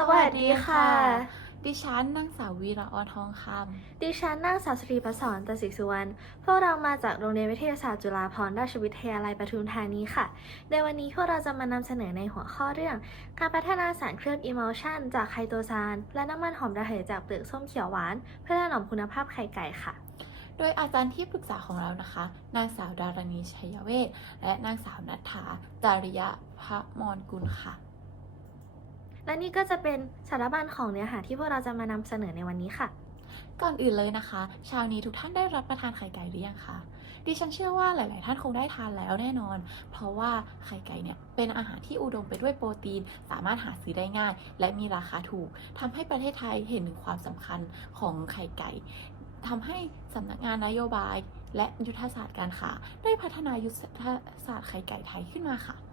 สวัสดีค่ะ ดิฉันนางสาววีระออนทองคดิฉันนางสาวสรีประสอนตศิกสุวรรณ พวกเรามาจากโรงเรียนวิทยาศาสตร์จุฬาภรณราชวิทยาลัยปทุมธานีค่ะ ในวันนี้พวกเราจะมานำเสนอในหัวข้อเรื่อง การพัฒนาสารเคลือบ emulsion จากไคโตซาน และน้ำมันหอมระเหยจากเปลือกส้มเขียวหวาน เพื่อถนอมคุณภาพไข่ไก่ค่ะำโดยอาจารย์ที่ปรึกษาของเรานะคะ นางสาวดารณีชัยเวทและนางสาวนัทธาจาริยะพระมรกุลค่ะ และนี่ก็จะเป็นสารบัญของเนื้อหาที่พวกเราจะมานำเสนอในวันนี้ค่ะ ก่อนอื่นเลยนะคะ เชาวนี้ทุกท่านได้รับประทานไข่ไก่หรือยังคะดิฉันเชื่อว่าหลาย ๆ ท่านคงได้ทานแล้วแน่นอน เพราะว่าไข่ไก่เนี่ยเป็นอาหารที่อุดมไปด้วยโปรตีน สามารถหาซื้อได้ง่าย และมีราคาถูกทำให้ประเทศไทยเห็นถึงความสำคัญของไข่ไก่ทำให้สำนักงานนโยบาย และยุทธศาสตร์การค้าได้พัฒนายุทธศาสตร์ไข่ไก่ไทยขึ้นมาค่ะ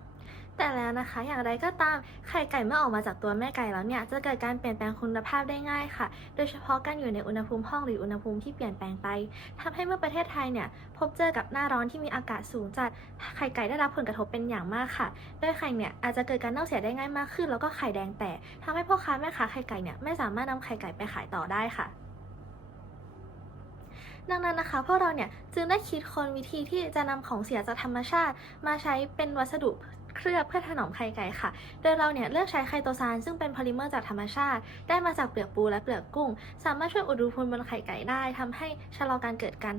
แต่แล้วนะคะอย่างไรก็ตามไข่ไก่เมื่อออกมาจากตัวแม่ไก่แล้วเนี่ยจะเกิดการเปลี่ยนแปลงคุณภาพได้ง่ายค่ะ โดยเฉพาะการอยู่ในอุณหภูมิห้องหรืออุณหภูมิที่เปลี่ยนแปลงไปทำให้เมื่อประเทศไทยเนี่ยพบเจอกับหน้าร้อนที่มีอากาศสูงจัดไข่ไก่ได้รับผลกระทบเป็นอย่างมากค่ะ โดยไข่เนี่ยอาจจะเกิดการเน่าเสียได้ง่ายมากขึ้น แล้วก็ไข่แดงแตกทำให้พ่อค้าแม่ค้าไข่ไก่เนี่ยไม่สามารถนำไข่ไก่ไปขายต่อได้ค่ะดังนั้นนะคะพวกเราเนี่ยจึงได้คิดค้นวิธีที่จะนำของเสียจากธรรมชาติ มาใช้เป็นวัสดุ เคลือบเพื่อถนอมไข่ไก่ค่ะ โดยเราเนี่ยเลือกใช้ไคโตซานซึ่งเป็นพอลิเมอร์จากธรรมชาติ ได้มาจากเปลือกปูและเปลือกกุ้ง สามารถช่วยอุดมภูมิบนไข่ไก่ได้ทำให้ชะลอการเกิดการ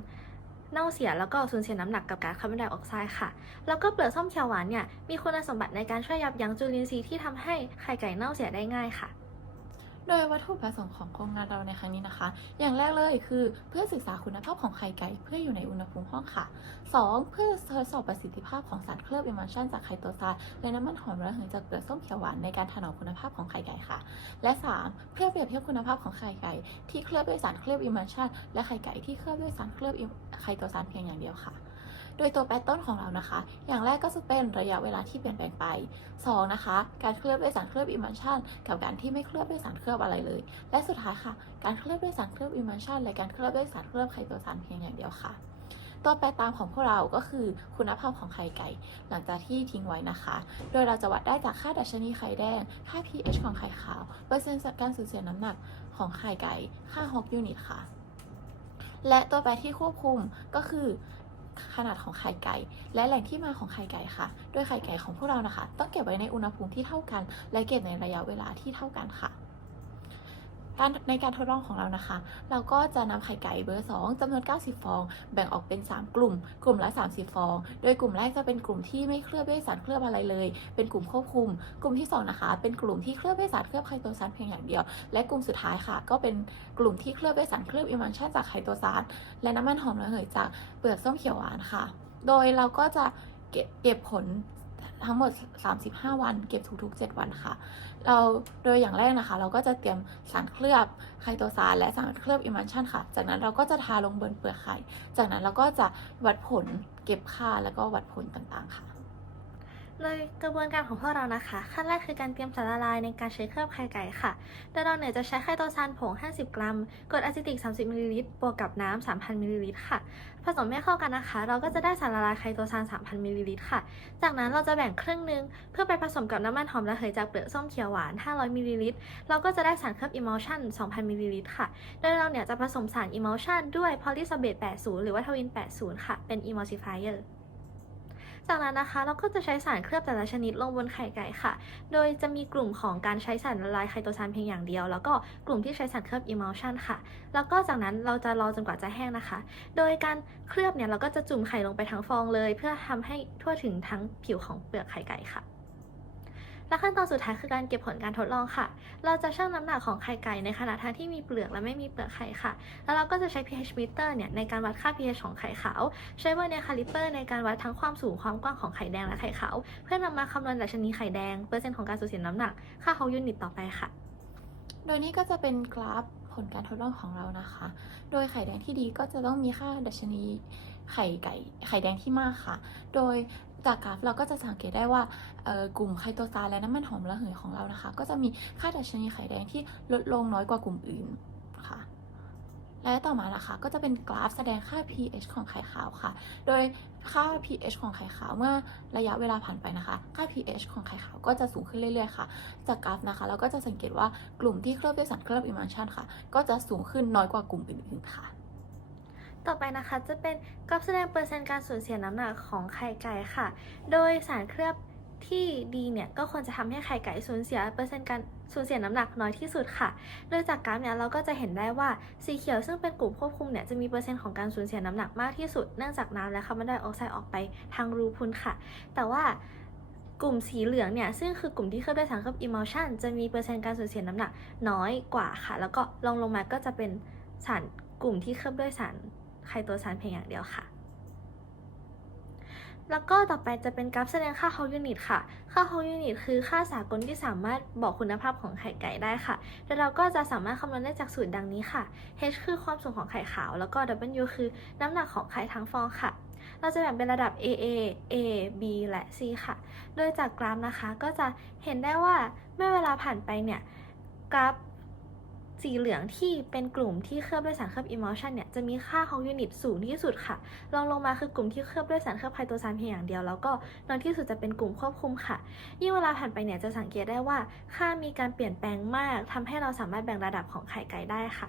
เน่าเสียแล้วก็สูญเสียน้ำหนักกับก๊าซคาร์บอนไดออกไซด์ค่ะ แล้วก็เปลือกส้มเขียวหวานเนี่ยมีคุณสมบัติในการช่วยยับยั้งจุลินทรีย์ที่ทำให้ไข่ไก่เน่าเสียได้ง่ายค่ะ โดยวัตถุประสงค์ของโครงงานเราในครั้งนี้นะคะ อย่างแรกเลยคือเพื่อศึกษาคุณภาพของไข่ไก่เพื่ออยู่ในอุณหภูมิห้องค่ะ 2. เพื่อทดสอบประสิทธิภาพของสารเคลือบเอม l ชันจากไคโตซานและน้ำมันหอมระเหยจากเปลือกส้มเขียวหวานในการถนอมคุณภาพของไข่ไก่ค่ะ และ 3. เพื่อเปรียบเทียบคุณภาพของไข่ไก่ที่เคลือบด้วยสารเคลือบเอม l ชันและไข่ไก่ที่เคลือบด้วยสารเคลือบไคโตซานเพียงอย่างเดียวค่ะ โดยตัวแปรต้นของเรานะคะ อย่างแรกก็จะเป็นระยะเวลาที่เปลี่ยนแปลงไป 2. นะคะ การเคลือบด้วยสารเคลือบอิม l ชันกับการที่ไม่เคลือบด้วยสารเคลือบอะไรเลย และสุดท้ายค่ะ การเคลือบด้วยสารเคลือบอิม l ชันและการเคลือบด้วยสารเคลือบไคโตซานเพียงอย่างเดียวค่ะตัวแปรตามของพวกเราก็คือคุณภาพของไข่ไก่ หลังจากที่ทิ้งไว้นะคะ โดยเราจะวัดได้จากค่าดัชนีไข่แดง ค่า pH ของไข่ขาว เปอร์เซ็นต์การสูญเสียน้ำหนักของไข่ไก่ ค่าฮอกยูนิตค่ะ และตัวแปรที่ควบคุมก็คือ ขนาดของไข่ไก่ และแหล่งที่มาของไข่ไก่ค่ะโดยไข่ไก่ของพวกเรานะคะ ต้องเก็บไว้ในอุณหภูมิที่เท่ากัน และเก็บในระยะเวลาที่เท่ากันค่ะ การในการทดลองของเรานะคะ เราก็จะนำไข่ไก่เบอร์ 2จำนวน 90 ฟอง แบ่งออกเป็น 3 กลุ่ม กลุ่มละ 30 ฟอง โดยกลุ่มแรกจะเป็นกลุ่มที่ไม่เคลือบด้วยสารเคลือบอะไรเลย เป็นกลุ่มควบคุม กลุ่มที่ 2 นะคะ เป็นกลุ่มที่เคลือบด้วยสารเคลือบไคโตซานเพียงอย่างเดียว และกลุ่มสุดท้ายค่ะ ก็เป็นกลุ่มที่เคลือบด้วยสารเคลือบอิมันชันจากไคโตซานและน้ำมันหอมระเหยจากเปลือกส้มเขียวหวานค่ะ โดยเราก็จะเก็บผล ทั้งหมด 35 วัน เก็บทุกๆ 7 วันค่ะ เราโดยอย่างแรกนะคะ เราก็จะเตรียมสารเคลือบไคโตซานและสารเคลือบอิมันชันค่ะ จากนั้นเราก็จะทาลงบนเปลือกไข่ จากนั้นเราก็จะวัดผลเก็บค่าแล้วก็วัดผลต่างๆค่ะ โดยกระบวนการของพวกเรานะคะ ขั้นแรกคือการเตรียมสารละลายในการใช้เคลือบไข่ไก่ค่ะ โดยเราเนี่ยจะใช้ไคโตซานผง 50 กรัมกรดอะซิติก 30 มิลลิลิตรบวกกับน้ำ 3,000 มิลลิลิตรค่ะ ผสมให้เข้ากันนะคะ เราก็จะได้สารละลายไคโตซาน 3,000 มิลลิลิตรค่ะ จากนั้นเราจะแบ่งครึ่งหนึง เพื่อไปผสมกับน้ำมันหอมระเหยจากเปลือกส้มเขียวหวาน 500 มิลลิลิตร เราก็จะได้สารเคลือบ emulsion 2,000 มิลลิลิตรค่ะ โดยเราเนี่ยจะผสมสาร emulsion ด้วย polysorbate 80 หรือว่าทวิน 80 ค่ะ เป็น emulsifier จากนั้นนะคะเราก็จะใช้สารเคลือบแต่ละชนิดลงบนไข่ไก่ค่ะ โดยจะมีกลุ่มของการใช้สารละลายไคโตซานเพียงอย่างเดียว แล้วก็กลุ่มที่ใช้สารเคลือบ emulsion ค่ะ แล้วก็จากนั้นเราจะรอจนกว่าจะแห้งนะคะ โดยการเคลือบเนี่ยเราก็จะจุ่มไข่ลงไปทั้งฟองเลย เพื่อทำให้ทั่วถึงทั้งผิวของเปลือกไข่ไก่ค่ะ และขั้นตอนสุดท้ายคือการเก็บผลการทดลองค่ะ เราจะชั่งน้ำหนักของไข่ไก่ในขณะทั้งที่มีเปลือกและไม่มีเปลือกไข่ค่ะ แล้วเราก็จะใช้ pH meter เนี่ยในการวัดค่า pH ของไข่ขาว ใช้เวอร์เนคาลิเปอร์ในการวัดทั้งความสูงความกว้างของไข่แดงและไข่ขาว เพื่อนำมาคำนวณดัชนีไข่แดง เปอร์เซ็นต์ของการสูญเสียน้ำหนัก ค่าเฮายูนิตต่อไปค่ะ โดยนี้ก็จะเป็นกราฟผลการทดลองของเรานะคะ โดยไข่แดงที่ดีก็จะต้องมีค่าดัชนีไข่ไก่ไข่แดงที่มากค่ะ โดย จากกราฟเราก็จะสังเกตได้ว่ากลุ่มไคโตซานและน้ำมันหอมระเหยของเรานะคะ ก็จะมีค่าดัชนีไข่แดงที่ลดลงน้อยกว่ากลุ่มอื่นค่ะและต่อมานะคะก็จะเป็นกราฟแสดงค่า pH ของไข่ขาวค่ะ โดยค่า pH ของไข่ขาวเมื่อระยะเวลาผ่านไปนะคะ ค่า pH ของไข่ขาวก็จะสูงขึ้นเรื่อยๆค่ะ จากกราฟนะคะ เราก็จะสังเกตว่ากลุ่มที่เคลือบด้วยสารเคลือบอิม l ชันค่ะ ก็จะสูงขึ้นน้อยกว่ากลุ่มอื่นๆค่ะ ต่อไปนะคะจะเป็นกราฟแสดงเปอร์เซ็นต์การสูญเสียน้ำหนักของไข่ไก่ค่ะ โดยสารเคลือบที่ดีเนี่ยก็ควรจะทำให้ไข่ไก่สูญเสียเปอร์เซ็นต์การสูญเสียน้ำหนักน้อยที่สุดค่ะ โดยจากกราฟเนี่ยเราก็จะเห็นได้ว่าสีเขียวซึ่งเป็นกลุ่มควบคุมเนี่ยจะมีเปอร์เซ็นต์ของการสูญเสียน้ำหนักมากที่สุดเนื่องจากน้ำและคาร์บอนไดออกไซด์ออกไปทางรูพุนค่ะ แต่ว่ากลุ่มสีเหลืองเนี่ยซึ่งคือกลุ่มที่เคลือบด้วยสารเคลือบ emulsion จะมีเปอร์เซ็นต์การสูญเสียน้ำหนักน้อยกว่าค่ะ แล้วก็ลองลงมาก็จะเป็นสารกลุ่มที่เคลือบด้วยสาร ไคโตซานเพียงอย่างเดียวค่ะ แล้วก็ต่อไปจะเป็นกราฟแสดงค่า Hall Unit ค่ะ ค่า Hall Unit คือค่าสากลที่สามารถบอกคุณภาพของไข่ไก่ได้ค่ะ โดยเราก็จะสามารถคำนวณได้จากสูตรดังนี้ค่ะ H คือความสูงของไข่ขาว แล้วก็ W คือน้ำหนักของไข่ทั้งฟองค่ะเราจะแบ่งเป็นระดับ AA A B และ C ค่ะ โดยจากกราฟนะคะก็จะเห็นได้ว่าเมื่อเวลาผ่านไปเนี่ย กราฟ สีเหลืองที่เป็นกลุ่มที่เคลือบด้วยสารเคลือบอิมัลชันเนี่ยจะมีค่าของยูนิตสูงที่สุดค่ะรองลงมาคือกลุ่มที่เคลือบด้วยสารเคลือบไพโตซานเพียงอย่างเดียวแล้วก็น้อยที่สุดจะเป็นกลุ่มควบคุมค่ะ ยิ่งเวลาผ่านไปเนี่ยจะสังเกตได้ว่า ค่ามีการเปลี่ยนแปลงมากทำให้เราสามารถแบ่งระดับของไข่ไก่ได้ค่ะ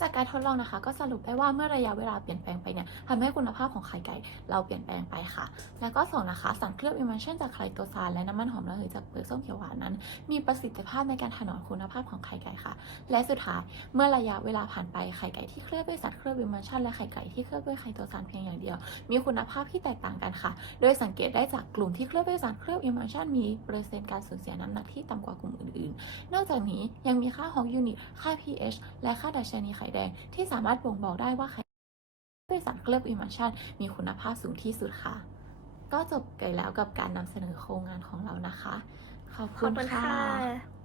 จากการทดลองนะคะ ก็สรุปได้ว่าเมื่อระยะเวลาเปลี่ยนแปลงไปเนี่ยทำให้คุณภาพของไข่ไก่เราเปลี่ยนแปลงไปค่ะ แล้วก็สองนะคะสารเคลือบอิม l ชันจากไคโตซานและน้ำมันหอมระเหยจากเปลือกส้มเขียวหวานนั้น มีประสิทธิภาพในการถนอมคุณภาพของไข่ไก่ค่ะ และสุดท้ายเมื่อระยะเวลาผ่านไปไข่ไก่ที่เคลือบด้วยสารเคลือบอิม l ชันและไข่ไก่ที่เคลือบด้วยไคโตซานเพียงอย่างเดียว มีคุณภาพที่แตกต่างกันค่ะ โดยสังเกตได้จากกลุ่มที่เคลือบด้วยสารเคลือบอิม l ชันมีเปอร์เซ็นต์การสูญเสียน้ำหนักที่ต่ำกว่ากลุ่มอื่น ๆ นอกจากนี้ยังมีค่าฮอกยูนิตค่า pH และค่าดัชนีไขแดง ที่สามารถบ่งบอกได้ว่าไข่ด้วยสารเคลือบอิมัชันมีคุณภาพสูงที่สุดค่ะ ก็จบไปแล้วกับการนำเสนอโครงงานของเรานะคะ ขอบคุณค่ะ